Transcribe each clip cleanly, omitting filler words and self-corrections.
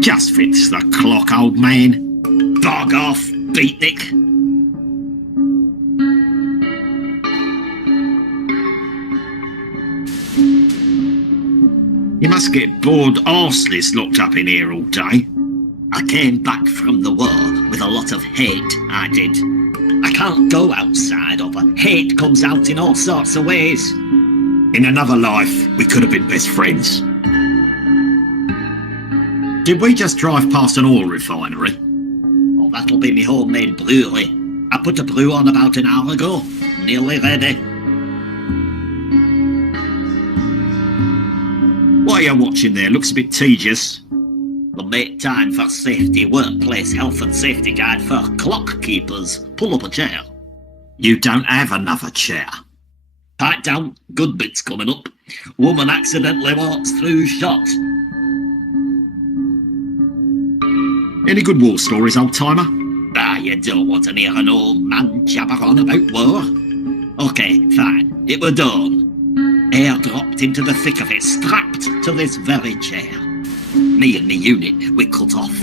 Just fix the clock, old man. Bog off, beatnik. You must get bored arseless locked up in here all day. I came back from the war with a lot of hate, I did. I can't go outside, or the hate comes out in all sorts of ways. In another life, we could have been best friends. Did we just drive past an oil refinery? Oh, that'll be me homemade brewery. I put a brew on about an hour ago. Nearly ready. What are you watching there? Looks a bit tedious. We'll make time for safety workplace health and safety guide for clock keepers. Pull up a chair. You don't have another chair. Pipe down, good bits coming up. Woman accidentally walks through shot. Any good war stories, old-timer? Ah, you don't want to hear an old man jabber on about war. Okay, fine. It were done. Air dropped into the thick of it, strapped to this very chair. Me and me unit, we cut off.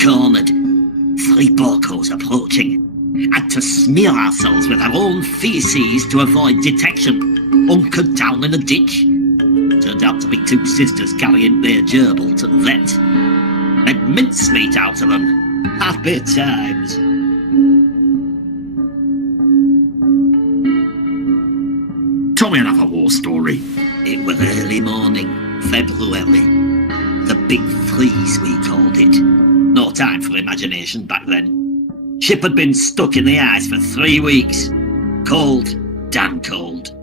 Cornered. 3 Borcos approaching. Had to smear ourselves with our own feces to avoid detection. Hunkered down in a ditch. Turned out to be 2 sisters carrying their gerbil to the vet. Made mincemeat out of them. Happy times. Tell me another war story. It were early morning, February. The big freeze, we called it. No time for imagination back then. Ship had been stuck in the ice for 3 weeks. Cold, damn cold.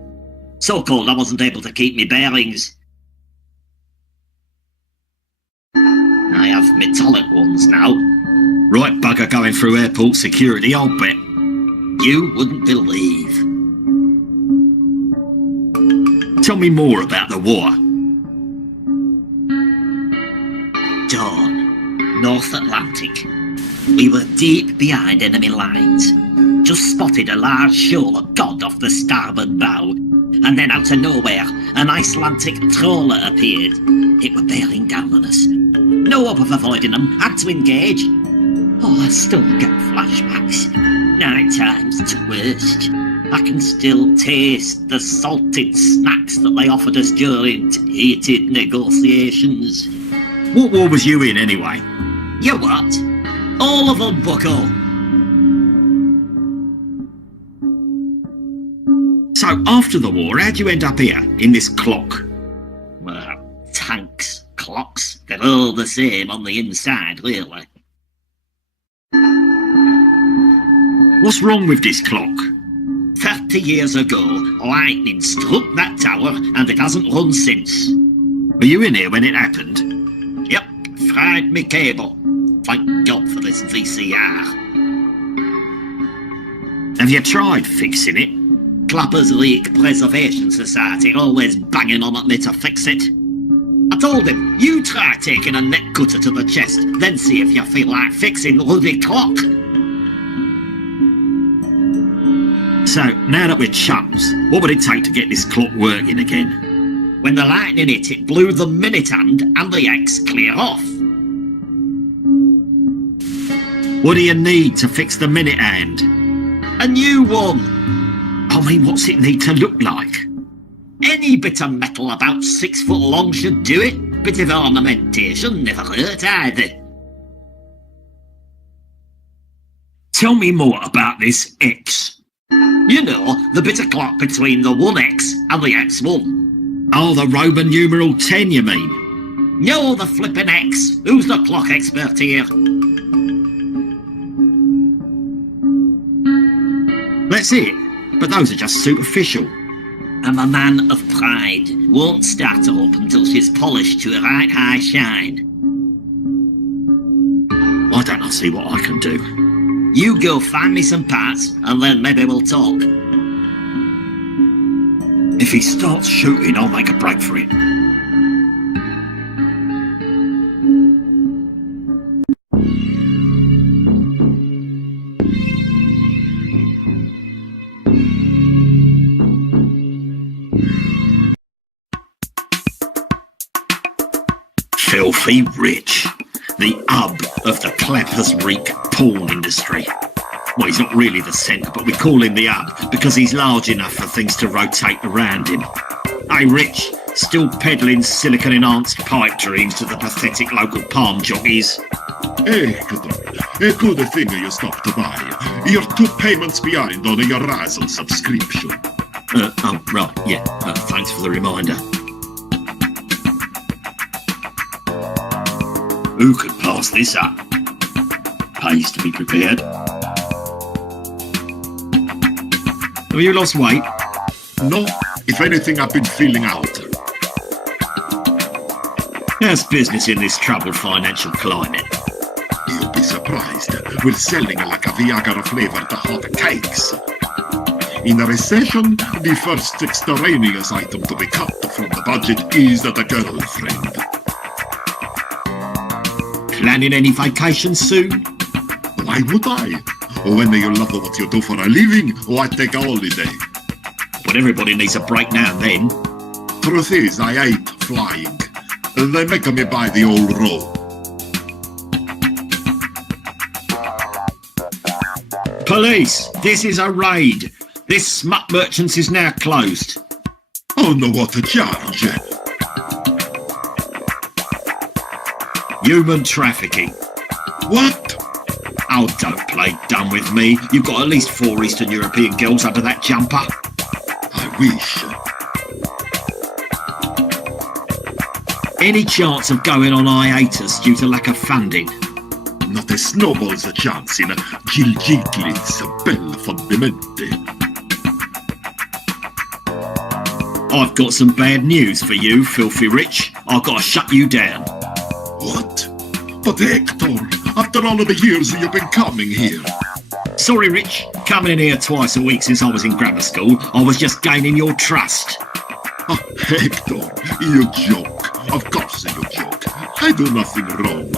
So cold I wasn't able to keep me bearings. I have metallic ones now. Right bugger going through airport security, I'll bet. You wouldn't believe. Tell me more about the war. Dawn, North Atlantic. We were deep behind enemy lines. Just spotted a large shoal of cod off the starboard bow. And then out of nowhere, an Icelandic trawler appeared. It were bearing down on us. No hope of avoiding them, had to engage. Oh, I still get flashbacks. Night time's the worst. I can still taste the salted snacks that they offered us during heated negotiations. What war was you in, anyway? You what? All of them, bucko. So, after the war, how'd you end up here, in this clock? Well, tanks, clocks, they're all the same on the inside, really. What's wrong with this clock? 30 years ago, lightning struck that tower and it hasn't run since. Were you in here when it happened? Yep, fried me cable. Thank God for this VCR. Have you tried fixing it? Clapper's Leak Preservation Society always banging on at me to fix it. I told him, you try taking a neck cutter to the chest, then see if you feel like fixing the bloody clock. So, now that we're chums, what would it take to get this clock working again? When the lightning hit, it blew the minute hand and the X clear off. What do you need to fix the minute hand? A new one. I mean, what's it need to look like? Any bit of metal about 6 foot long should do it. Bit of ornamentation never hurt either. Tell me more about this X. You know, the bit of clock between the 1X and the X1. Oh, the Roman numeral 10, you mean? No, the flippin' X. Who's the clock expert here? That's it. But those are just superficial. I'm a man of pride. Won't start her up until she's polished to a right high shine. I don't see what I can do. You go find me some parts, and then maybe we'll talk. If he starts shooting, I'll make a break for it. filthy rich. The hub of the Clappers Wreake porn industry. Well, he's not really the centre, but we call him the hub because he's large enough for things to rotate around him. Hey, Rich, still peddling silicon-enhanced pipe dreams to the pathetic local palm jockeys. Hector, a good thing you stopped by. You're 2 payments behind on your Razzle subscription. Oh, right, yeah, thanks for the reminder. Who could pass this up? Pays to be prepared. Have you lost weight? No, if anything, I've been feeling out. How's business in this troubled financial climate? You'll be surprised. We're selling like a Viagra-flavored hot cakes. In a recession, the first extraneous item to be cut from the budget is the girlfriend. Planning any vacations soon? Why would I? When you love what you do for a living, why take a holiday? But everybody needs a break now and then. Truth is, I hate flying. They make me buy the old road. Police! This is a raid. This smut merchant's is now closed. Oh no, what a charge! Human trafficking. What? Oh, don't play dumb with me. You've got at least 4 Eastern European girls under that jumper. I wish. Any chance of going on hiatus due to lack of funding? Not a snowball's chance in Gil Giglin's bel fondamente. I've got some bad news for you, filthy rich. I've got to shut you down. What? But Hector, after all of the years you've been coming here. Sorry, Rich. Coming in here twice a week since I was in grammar school, I was just gaining your trust. Ah, Hector, you joke. Of course you joke. I do nothing wrong.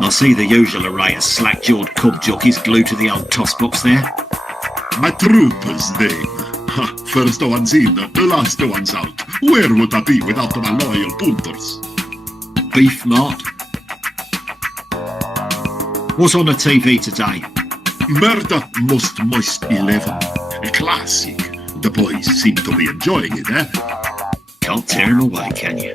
I see the usual array of slack-jawed cob jockeys glued to the old toss box there. My trooper's name. First one's in, the last one's out. Where would I be without my loyal punters? Beef Mart. What's on the TV today? Murder Most Moist 11. A classic. The boys seem to be enjoying it, eh? Can't tear him away, can you?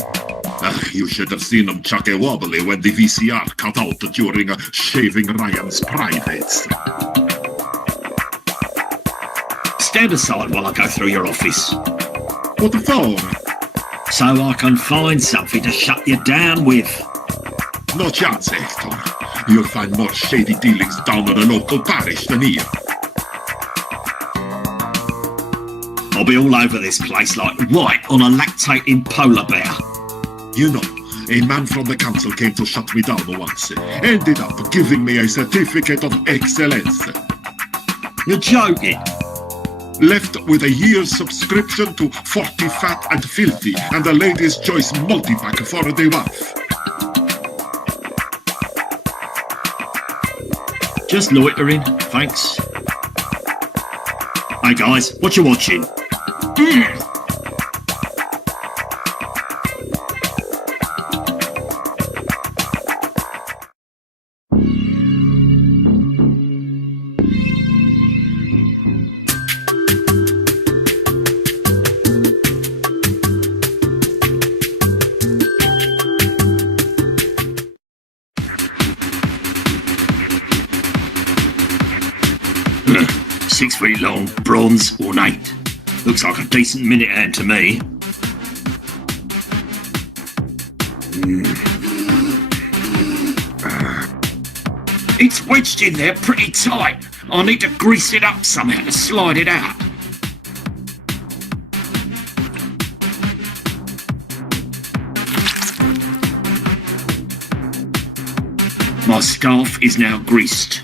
You should have seen them chuck a wobbly when the VCR cut out during shaving Ryan's privates. Stand aside while I go through your office. What for? So I can find something to shut you down with. No chance, Hector. You'll find more shady dealings down in the local parish than here. I'll be all over this place like white on a lactating polar bear. You know, a man from the council came to shut me down once. Ended up giving me a certificate of excellence. You're joking. Left with a year's subscription to 40 Fat and Filthy and a Lady's Choice multipack for the wife. Just loitering, thanks. Hey guys, what you watching? Hmm. 6 feet long, bronze, ornate. Looks like a decent minute hand to me. It's wedged in there pretty tight. I need to grease it up somehow to slide it out. My scarf is now greased.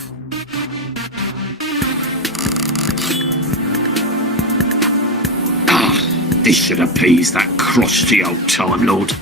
This should appease that crotchety old Time Lord.